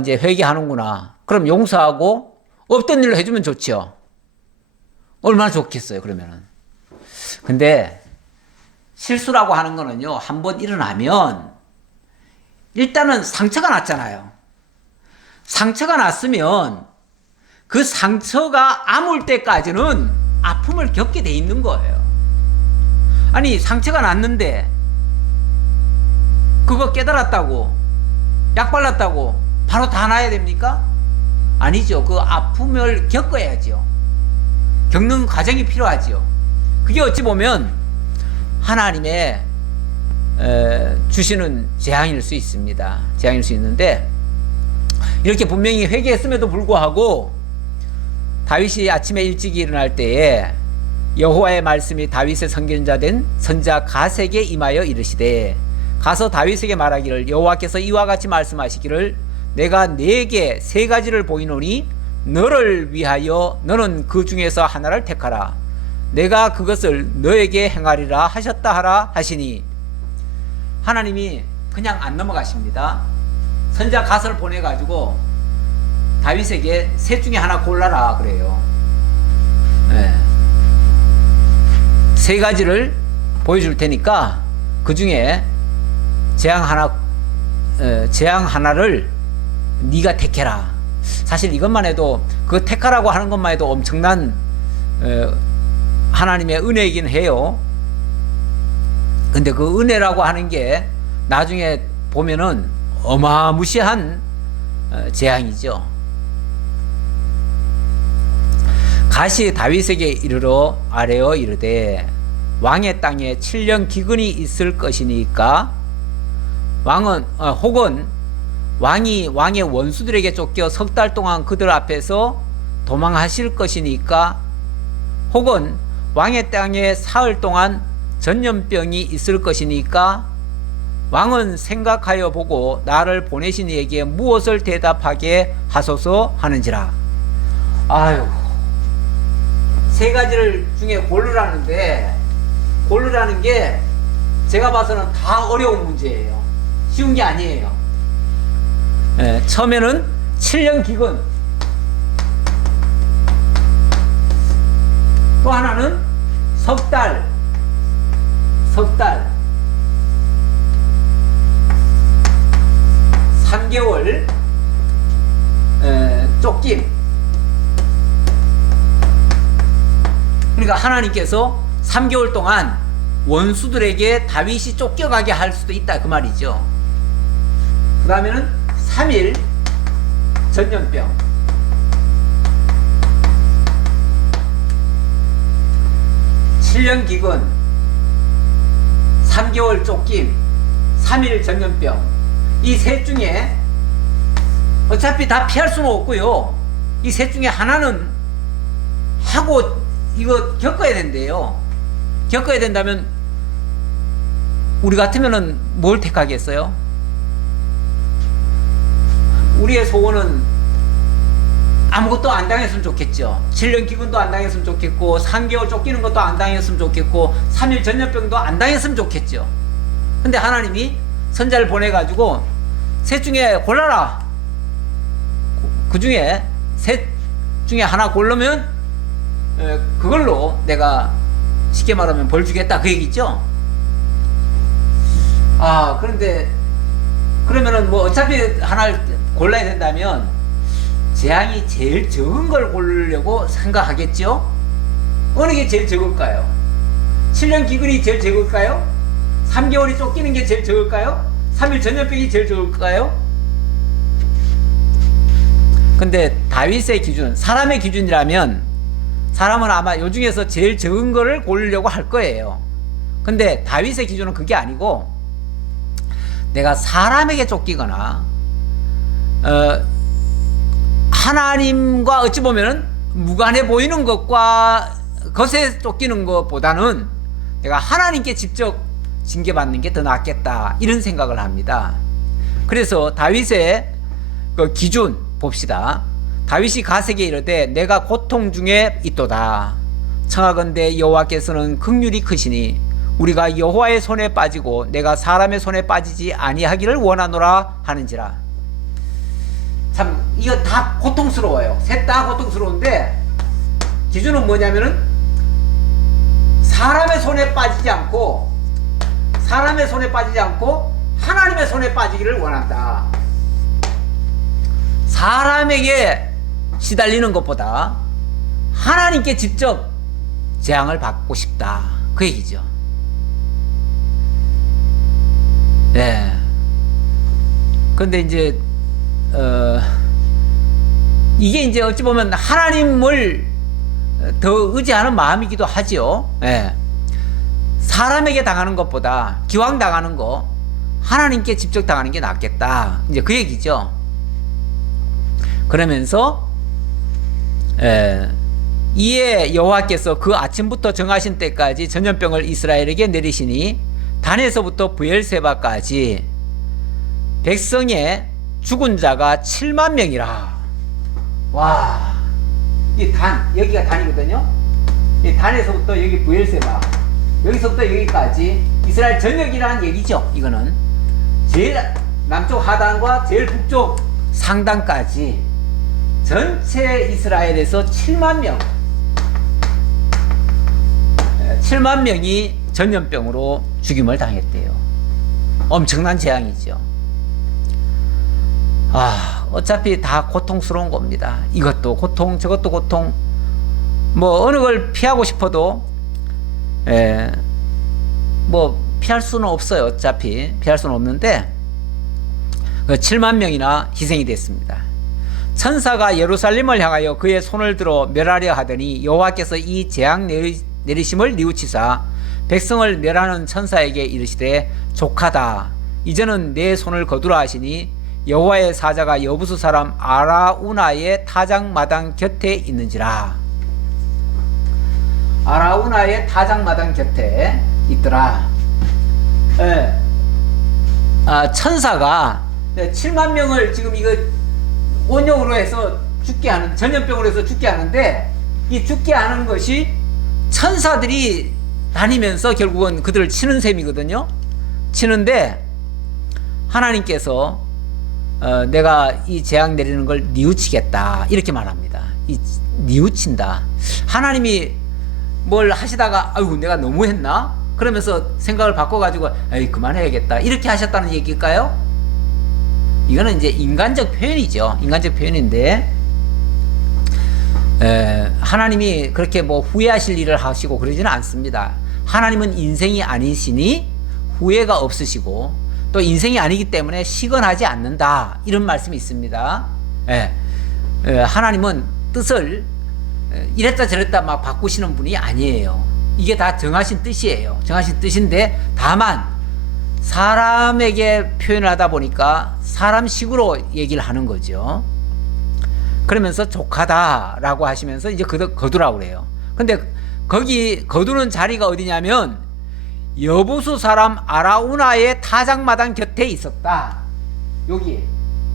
이제 회개하는구나. 그럼 용서하고 없던 일로 해주면 좋죠. 얼마나 좋겠어요, 그러면은. 근데 실수라고 하는 거는요, 한번 일어나면 일단은 상처가 났잖아요. 상처가 났으면 그 상처가 아물 때까지는 아픔을 겪게 돼 있는 거예요. 아니 상처가 났는데 그거 깨달았다고 약 발랐다고 바로 다 나아야 됩니까? 아니죠. 그 아픔을 겪어야죠. 겪는 과정이 필요하죠. 그게 어찌 보면 하나님의 주시는 재앙일 수 있습니다. 재앙일 수 있는데, 이렇게 분명히 회개했음에도 불구하고 다윗이 아침에 일찍 일어날 때에 여호와의 말씀이 다윗의 선견자 된 선자 가세에게 임하여 이르시되, 가서 다윗에게 말하기를 여호와께서 이와 같이 말씀하시기를 내가 네게 세 가지를 보이노니 너를 위하여 너는 그 중에서 하나를 택하라. 내가 그것을 너에게 행하리라 하셨다 하라 하시니, 하나님이 그냥 안 넘어가십니다. 선자 갓을 보내가지고 다윗에게 셋 중에 하나 골라라 그래요. 네. 세 가지를 보여줄 테니까 그 중에 재앙 하나를 네가 택해라. 사실 이것만 해도, 그 택하라고 하는 것만 해도 엄청난 하나님의 은혜이긴 해요. 근데 그 은혜라고 하는 게 나중에 보면은 어마무시한 재앙이죠. 갓이 다윗에게 이르러 아뢰어 이르되 왕의 땅에 7년 기근이 있을 것이니까, 왕은 혹은 왕이 왕의 원수들에게 쫓겨 석 달 동안 그들 앞에서 도망하실 것이니까, 혹은 왕의 땅에 사흘 동안 전염병이 있을 것이니까, 왕은 생각하여 보고 나를 보내신 이에게 무엇을 대답하게 하소서 하는지라. 아유, 세 가지를 중에 고르라는데, 고르라는 게 제가 봐서는 다 어려운 문제예요. 쉬운 게 아니에요. 네, 처음에는 7년 기근, 또 하나는 석 달, 3개월 쫓김. 그러니까 하나님께서 3개월 동안 원수들에게 다윗이 쫓겨가게 할 수도 있다 그 말이죠. 그 다음에는 3일 전염병, 7년 기근, 3개월 쫓김, 3일 전염병. 이 셋 중에 어차피 다 피할 수는 없고요. 이 셋 중에 하나는 하고 이거 겪어야 된대요. 겪어야 된다면 우리 같으면은 뭘 택하겠어요? 우리의 소원은 아무것도 안 당했으면 좋겠죠. 7년 기근도 안 당했으면 좋겠고, 3개월 쫓기는 것도 안 당했으면 좋겠고, 3일 전염병도 안 당했으면 좋겠죠. 근데 하나님이 선자를 보내가지고 셋 중에 골라라. 그 중에 셋 중에 하나 고르면 그걸로 내가 쉽게 말하면 벌 주겠다 그 얘기죠. 그런데 그러면은 뭐 어차피 하나를 골라야 된다면 재앙이 제일 적은 걸 고르려고 생각하겠죠. 어느 게 제일 적을까요? 7년 기근이 제일 적을까요? 3개월이 쫓기는 게 제일 적을까요? 3일 전염병이 제일 적을까요? 근데 다윗의 기준, 사람의 기준이라면 사람은 아마 요 중에서 제일 적은 거를 고르려고 할 거예요. 근데 다윗의 기준은 그게 아니고, 내가 사람에게 쫓기거나 하나님과 어찌 보면은 무관해 보이는 것과 것에 쫓기는 것보다는 내가 하나님께 직접 징계받는 게 더 낫겠다, 이런 생각을 합니다. 그래서 다윗의 그 기준 봅시다. 다윗이 갓에게 이르되 내가 고통 중에 있도다. 청하건대 여호와께서는 긍휼이 크시니 우리가 여호와의 손에 빠지고 내가 사람의 손에 빠지지 아니하기를 원하노라 하는지라. 참 이거 다 고통스러워요. 셋 다 고통스러운데 기준은 뭐냐면은 사람의 손에 빠지지 않고 하나님의 손에 빠지기를 원한다. 사람에게 시달리는 것보다 하나님께 직접 재앙을 받고 싶다 그 얘기죠. 예. 근데 이제 이게 이제 어찌 보면 하나님을 더 의지하는 마음이기도 하죠. 예. 사람에게 당하는 것보다 기왕 당하는 거 하나님께 직접 당하는 게 낫겠다. 이제 그 얘기죠. 그러면서 이에 여호와께서 그 아침부터 정하신 때까지 전염병을 이스라엘에게 내리시니 단에서부터 브엘세바까지 백성의 죽은 자가 7만 명이라. 와, 이 단, 여기가 단이거든요. 이 단에서부터 여기 브엘세바, 여기서부터 여기까지 이스라엘 전역이라는 얘기죠. 이거는 제일 남쪽 하단과 제일 북쪽 상단까지 전체 이스라엘에서 7만 명, 7만 명이 전염병으로 죽임을 당했대요. 엄청난 재앙이죠. 어차피 다 고통스러운 겁니다. 이것도 고통, 저것도 고통. 뭐 어느 걸 피하고 싶어도 뭐 피할 수는 없어요. 어차피 피할 수는 없는데 7만 명이나 희생이 됐습니다. 천사가 예루살렘을 향하여 그의 손을 들어 멸하려 하더니 여호와께서 이 재앙 내리심을 뉘우치사 백성을 멸하는 천사에게 이르시되 족하다. 이제는 내 손을 거두라 하시니 여호와의 사자가 여부수 사람 아라우나의 타작마당 곁에 있는지라. 아라우나의 타작마당 곁에 있더라. 천사가 7만 명을 지금 이거 온역으로 해서 죽게 하는, 전염병으로 해서 죽게 하는데, 이 죽게 하는 것이 천사들이 다니면서 결국은 그들을 치는 셈이거든요. 치는데 하나님께서 내가 이 재앙 내리는 걸 뉘우치겠다 이렇게 말합니다. 이 뉘우친다. 하나님이 뭘 하시다가 아이고 내가 너무했나? 그러면서 생각을 바꿔가지고 에이 그만해야겠다 이렇게 하셨다는 얘기일까요? 이거는 이제 인간적 표현이죠. 인간적 표현인데 하나님이 그렇게 뭐 후회하실 일을 하시고 그러지는 않습니다. 하나님은 인생이 아니시니 후회가 없으시고 또 인생이 아니기 때문에 시건하지 않는다 이런 말씀이 있습니다. 하나님은 뜻을 이랬다 저랬다 막 바꾸시는 분이 아니에요. 이게 다 정하신 뜻이에요. 정하신 뜻인데 다만 사람에게 표현을 하다 보니까 사람식으로 얘기를 하는 거죠. 그러면서 족하다라고 하시면서 이제 거두라고 그래요. 근데 거기 거두는 자리가 어디냐면 여부수 사람 아라우나의 타작마당 곁에 있었다. 여기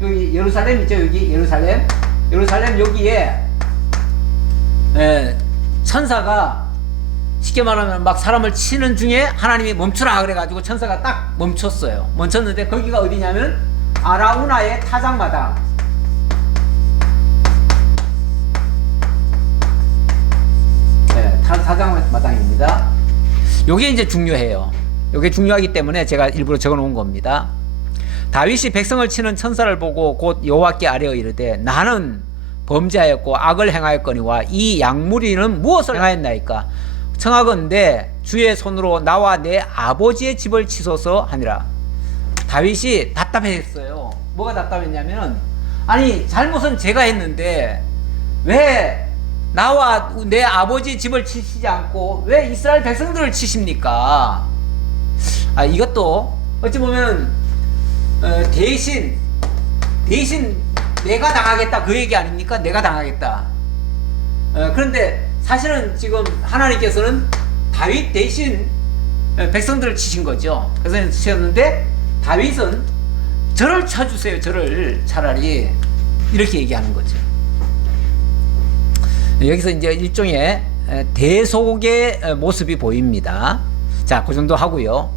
예루살렘 있죠. 여기 예루살렘 여기에 천사가 쉽게 말하면 막 사람을 치는 중에 하나님이 멈추라 그래가지고 천사가 딱 멈췄어요. 멈췄는데 거기가 어디냐면 아라우나의 타작마당. 타작마당입니다. 요게 이제 중요해요. 요게 중요하기 때문에 제가 일부러 적어 놓은 겁니다. 다윗이 백성을 치는 천사를 보고 곧 여호와께 아뢰어 이르되 나는 범죄하였고 악을 행하였거니와 이 양무리는 무엇을 행하였나이까? 청하건대 주의 손으로 나와 내 아버지의 집을 치소서 하니라. 다윗이 답답했어요. 뭐가 답답했냐면 아니 잘못은 제가 했는데 왜 나와 내 아버지 집을 치시지 않고 왜 이스라엘 백성들을 치십니까? 이것도 어찌 보면 대신 내가 당하겠다 그 얘기 아닙니까? 내가 당하겠다. 그런데 사실은 지금 하나님께서는 다윗 대신 백성들을 치신 거죠. 그래서 치셨는데 다윗은 저를 쳐주세요. 저를 차라리 이렇게 얘기하는 거죠. 여기서 이제 일종의 대속의 모습이 보입니다. 자, 그 정도 하고요.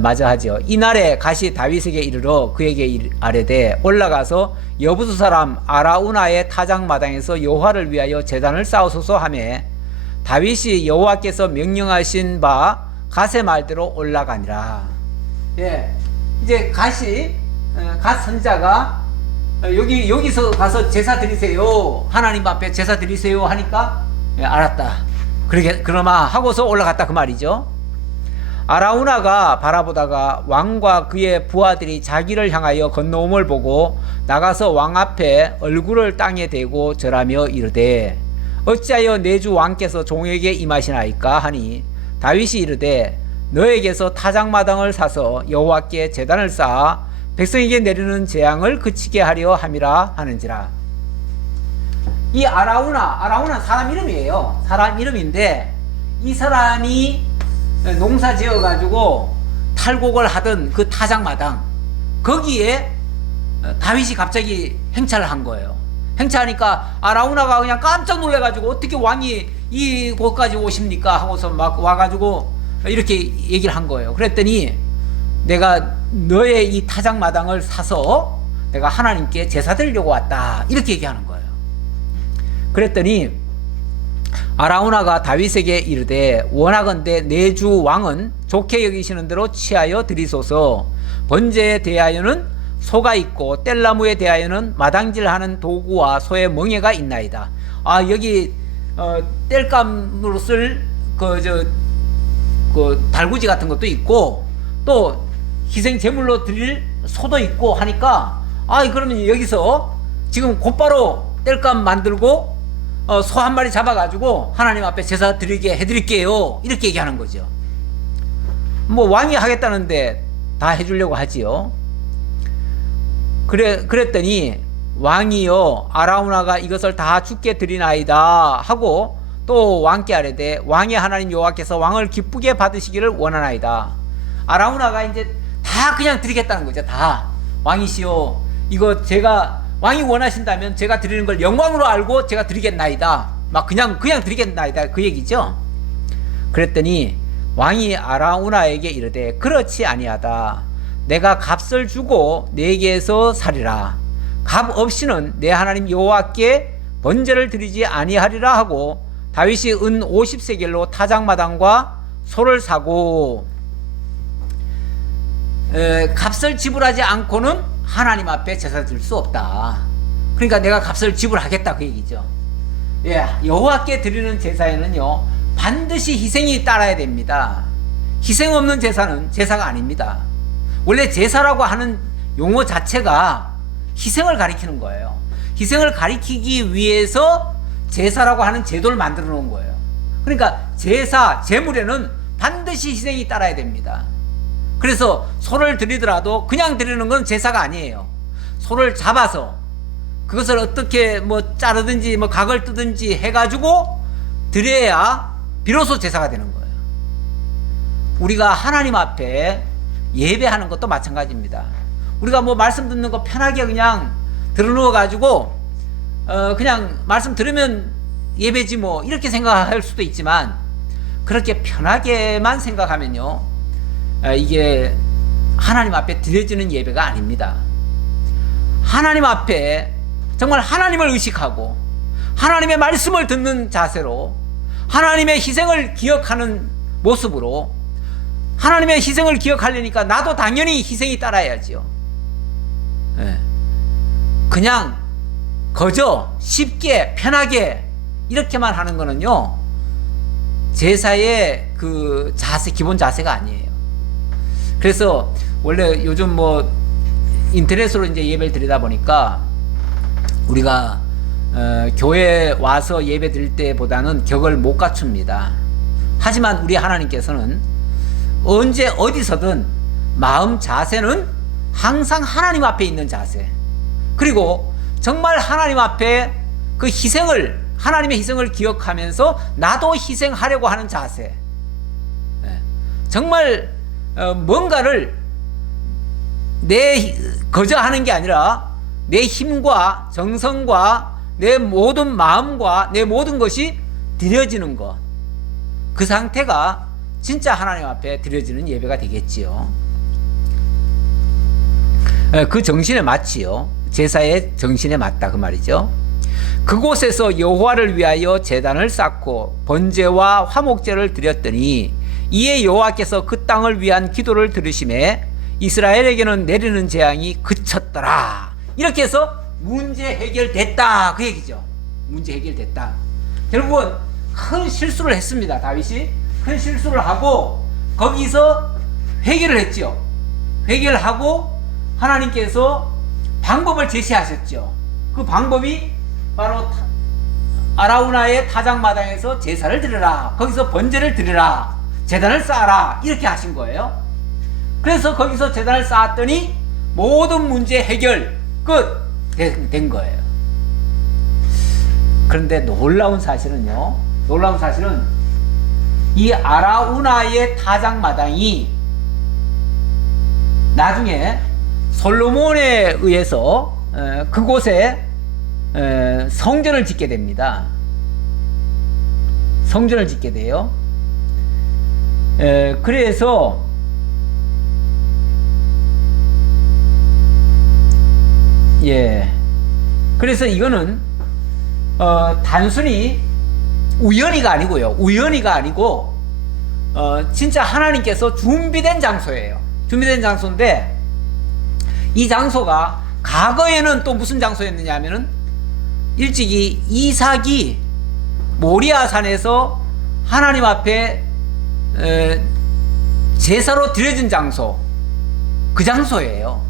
마저 하죠. 이날에 가시 다윗에게 이르러 그에게 아뢰되 올라가서 여부수 사람 아라우나의 타작마당에서 여호와를 위하여 제단을 쌓으소서 하며 다윗이 여호와께서 명령하신 바 갓의 말대로 올라가니라. 이제 갓 선자가 여기서 가서 제사 드리세요. 하나님 앞에 제사 드리세요 하니까 알았다. 그러마 하고서 올라갔다 그 말이죠. 아라우나가 바라보다가 왕과 그의 부하들이 자기를 향하여 건너옴을 보고 나가서 왕 앞에 얼굴을 땅에 대고 절하며 이르되 어찌하여 내 주 왕께서 종에게 임하시나이까 하니 다윗이 이르되 너에게서 타작마당을 사서 여호와께 제단을 쌓아 백성에게 내리는 재앙을 그치게 하려 함이라 하는지라. 이 아라우나 사람 이름이에요. 사람 이름인데 이 사람이 농사 지어 가지고 탈곡을 하던 그 타작마당 거기에 다윗이 갑자기 행차를 한 거예요. 행차하니까 아라우나가 그냥 깜짝 놀래 가지고 어떻게 왕이 이곳까지 오십니까 하고서 막 와가지고 이렇게 얘기를 한 거예요. 그랬더니 내가 너의 이 타작마당을 사서 내가 하나님께 제사 드리려고 왔다 이렇게 얘기하는 거예요. 그랬더니 아라우나가 다윗에게 이르되 원하건대 내 주 왕은 좋게 여기시는 대로 취하여 드리소서. 번제에 대하여는 소가 있고 뗄나무에 대하여는 마당질하는 도구와 소의 멍에가 있나이다. 아 여기 뗄감으로 쓸 그 달구지 같은 것도 있고 또 희생 제물로 드릴 소도 있고 하니까 그러면 여기서 지금 곧바로 뗄감 만들고 소 한 마리 잡아가지고 하나님 앞에 제사 드리게 해드릴게요 이렇게 얘기하는 거죠. 뭐 왕이 하겠다는데 다 해주려고 하지요. 그랬더니 왕이요 아라우나가 이것을 다 주께 드리나이다 하고 또 왕께 아뢰되 왕의 하나님 여호와께서 왕을 기쁘게 받으시기를 원하나이다. 아라우나가 이제 다 그냥 드리겠다는 거죠. 다 왕이시여 이거 제가 왕이 원하신다면 제가 드리는 걸 영광으로 알고 제가 드리겠나이다. 막 그냥 드리겠나이다 그 얘기죠. 그랬더니 왕이 아라우나에게 이르되 그렇지 아니하다. 내가 값을 주고 내게서 사리라. 값 없이는 내 하나님 여호와께 번제를 드리지 아니하리라 하고 다윗이 은 50세겔로 타작마당과 소를 사고 값을 지불하지 않고는 하나님 앞에 제사 드릴 수 없다. 그러니까 내가 값을 지불하겠다 그 얘기죠. 예, 여호와께 드리는 제사에는요 반드시 희생이 따라야 됩니다. 희생 없는 제사는 제사가 아닙니다. 원래 제사라고 하는 용어 자체가 희생을 가리키는 거예요. 희생을 가리키기 위해서 제사라고 하는 제도를 만들어 놓은 거예요. 그러니까 제사, 제물에는 반드시 희생이 따라야 됩니다. 그래서 소를 드리더라도 그냥 드리는 건 제사가 아니에요. 소를 잡아서 그것을 어떻게 뭐 자르든지 뭐 각을 뜨든지 해가지고 드려야 비로소 제사가 되는 거예요. 우리가 하나님 앞에 예배하는 것도 마찬가지입니다. 우리가 뭐 말씀 듣는 거 편하게 그냥 들어누워 가지고 그냥 말씀 들으면 예배지 뭐 이렇게 생각할 수도 있지만 그렇게 편하게만 생각하면요 이게 하나님 앞에 드려지는 예배가 아닙니다. 하나님 앞에 정말 하나님을 의식하고 하나님의 말씀을 듣는 자세로 하나님의 희생을 기억하는 모습으로 하나님의 희생을 기억하려니까 나도 당연히 희생이 따라야지요. 그냥 거저 쉽게 편하게 이렇게만 하는 거는요 제사의 그 자세, 기본 자세가 아니에요. 그래서 원래 요즘 뭐 인터넷으로 이제 예배를 드리다 보니까 우리가 교회 와서 예배 드릴 때보다는 격을 못 갖춥니다. 하지만 우리 하나님께서는 언제 어디서든 마음 자세는 항상 하나님 앞에 있는 자세, 그리고 정말 하나님 앞에 그 희생을, 하나님의 희생을 기억하면서 나도 희생하려고 하는 자세, 정말 뭔가를 거저 하는 게 아니라 내 힘과 정성과 내 모든 마음과 내 모든 것이 드려지는 것, 그 상태가 진짜 하나님 앞에 드려지는 예배가 되겠지요. 그 정신에 맞지요. 제사의 정신에 맞다 그 말이죠. 그곳에서 여호와를 위하여 제단을 쌓고 번제와 화목제를 드렸더니 이에 여호와께서 그 땅을 위한 기도를 들으심에 이스라엘에게는 내리는 재앙이 그쳤더라. 이렇게 해서 문제 해결됐다 그 얘기죠. 문제 해결됐다. 결국은 큰 실수를 했습니다. 다윗이 큰 실수를 하고 거기서 회개를 했죠. 회개를 하고 하나님께서 방법을 제시하셨죠. 그 방법이 바로 아라우나의 타작마당에서 제사를 드려라, 거기서 번제를 드려라, 제단을 쌓아라, 이렇게 하신 거예요. 그래서 거기서 제단을 쌓았더니 모든 문제 해결 끝 된 거예요. 그런데 놀라운 사실은 이 아라우나의 타작마당이 나중에 솔로몬에 의해서 그곳에 성전을 짓게 됩니다. 성전을 짓게 돼요. 그래서 그래서 이거는 단순히 우연히가 아니고 진짜 하나님께서 준비된 장소예요. 준비된 장소인데, 이 장소가 과거에는 또 무슨 장소였느냐 하면은 일찍이 이삭이 모리아산에서 하나님 앞에 제사로 드려진 장소, 그 장소예요.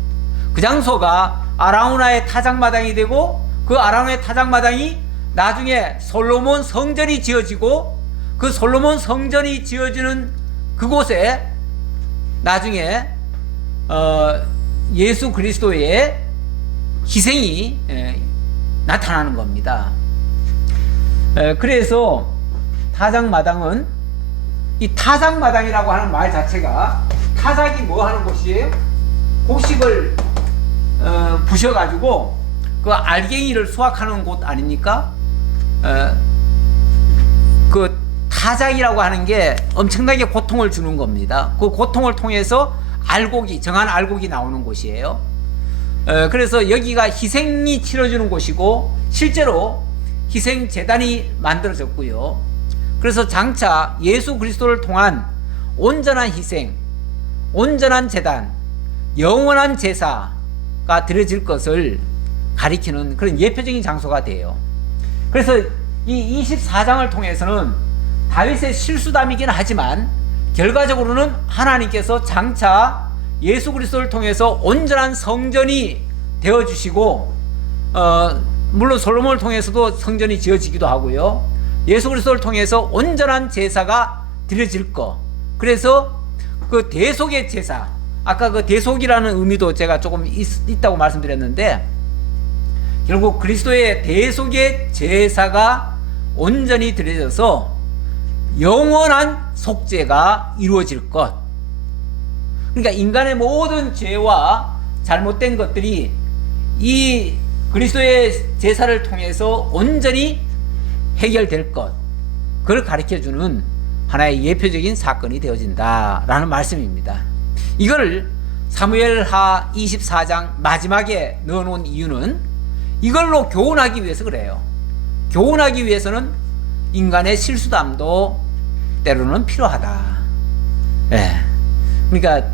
그 장소가 아라우나의 타작마당이 되고, 그 아라우나의 타작마당이 나중에 솔로몬 성전이 지어지고, 그 솔로몬 성전이 지어지는 그곳에 나중에 예수 그리스도의 희생이 나타나는 겁니다. 그래서 타작마당은, 이 타작마당이라고 하는 말 자체가, 타작이 뭐 하는 곳이에요? 곡식을 부셔가지고 그 알갱이를 수확하는 곳 아닙니까? 그 타작이라고 하는 게 엄청나게 고통을 주는 겁니다. 그 고통을 통해서 정한 알곡이 나오는 곳이에요. 그래서 여기가 희생이 치러지는 곳이고, 실제로 희생 제단이 만들어졌고요. 그래서 장차 예수 그리스도를 통한 온전한 희생, 온전한 제단, 영원한 제사가 드려질 것을 가리키는 그런 예표적인 장소가 돼요. 그래서 이 24장을 통해서는 다윗의 실수담이긴 하지만 결과적으로는 하나님께서 장차 예수 그리스도를 통해서 온전한 성전이 되어주시고, 물론 솔로몬을 통해서도 성전이 지어지기도 하고요, 예수 그리스도를 통해서 온전한 제사가 드려질 것. 그래서 그 대속의 제사, 아까 그 대속이라는 의미도 제가 조금 있다고 말씀드렸는데, 결국 그리스도의 대속의 제사가 온전히 드려져서 영원한 속죄가 이루어질 것. 그러니까 인간의 모든 죄와 잘못된 것들이 이 그리스도의 제사를 통해서 온전히 해결될 것, 그걸 가르쳐주는 하나의 예표적인 사건이 되어진다라는 말씀입니다. 이걸 사무엘하 24장 마지막에 넣어놓은 이유는 이걸로 교훈하기 위해서 그래요. 교훈하기 위해서는 인간의 실수담도 때로는 필요하다. 그러니까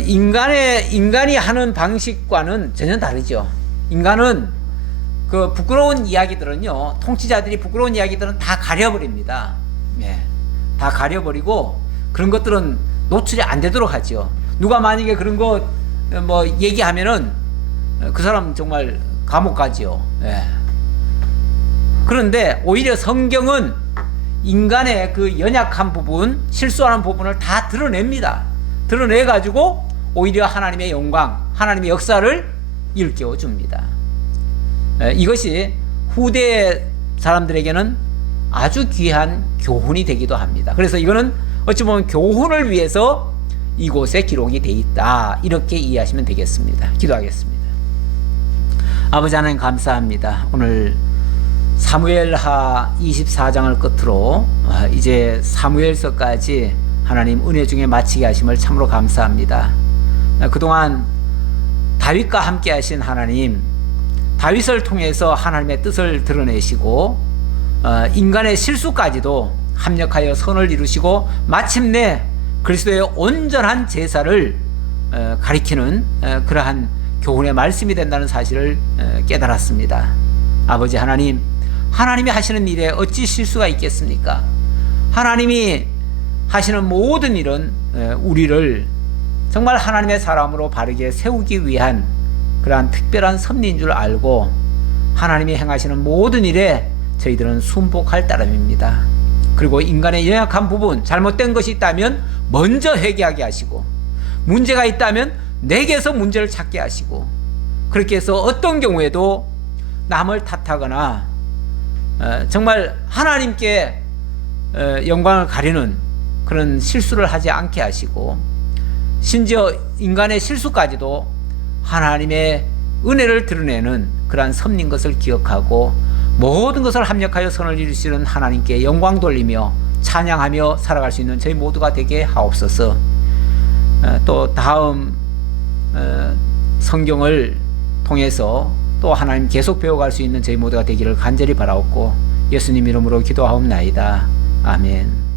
인간이 하는 방식과는 전혀 다르죠. 인간은 그 부끄러운 이야기들은요, 통치자들이 부끄러운 이야기들은 다 가려버립니다. 다 가려버리고 그런 것들은 노출이 안 되도록 하죠. 누가 만약에 그런 거 뭐 얘기하면은 그 사람 정말 감옥 가지요. 그런데 오히려 성경은 인간의 그 연약한 부분, 실수하는 부분을 다 드러냅니다. 드러내가지고 오히려 하나님의 영광, 하나님의 역사를 일깨워 줍니다. 이것이 후대 사람들에게는 아주 귀한 교훈이 되기도 합니다. 그래서 이거는 어찌 보면 교훈을 위해서 이곳에 기록이 되어 있다, 이렇게 이해하시면 되겠습니다. 기도하겠습니다. 아버지 하나님 감사합니다. 오늘 사무엘하 24장을 끝으로 이제 사무엘서까지 하나님 은혜 중에 마치게 하심을 참으로 감사합니다. 그동안 다윗과 함께 하신 하나님, 다윗을 통해서 하나님의 뜻을 드러내시고 인간의 실수까지도 합력하여 선을 이루시고 마침내 그리스도의 온전한 제사를 가리키는 그러한 교훈의 말씀이 된다는 사실을 깨달았습니다. 아버지 하나님, 하나님이 하시는 일에 어찌 실수가 있겠습니까? 하나님이 하시는 모든 일은 우리를 정말 하나님의 사람으로 바르게 세우기 위한 그러한 특별한 섭리인 줄 알고 하나님이 행하시는 모든 일에 저희들은 순복할 따름입니다. 그리고 인간의 연약한 부분, 잘못된 것이 있다면 먼저 회개하게 하시고, 문제가 있다면 내게서 문제를 찾게 하시고, 그렇게 해서 어떤 경우에도 남을 탓하거나 정말 하나님께 영광을 가리는 그런 실수를 하지 않게 하시고, 심지어 인간의 실수까지도 하나님의 은혜를 드러내는 그러한 섭리인 것을 기억하고 모든 것을 합력하여 선을 이루시는 하나님께 영광 돌리며 찬양하며 살아갈 수 있는 저희 모두가 되게 하옵소서. 또 다음 성경을 통해서 또 하나님 계속 배워갈 수 있는 저희 모두가 되기를 간절히 바라옵고 예수님 이름으로 기도하옵나이다. 아멘.